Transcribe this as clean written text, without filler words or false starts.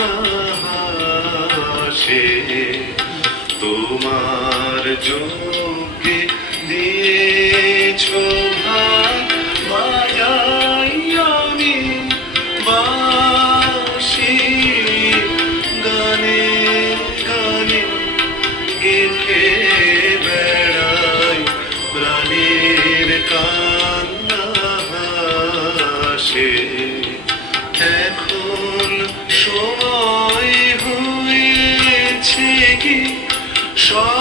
কান্না হাসে তোমার যোগ্যে দিয়েছ ভাগ বাজাই আমি বাঁশি গানে গানে গেথে বেড়াই প্রাণের কান্না হাসে এখন সময় হয়েছে কি সব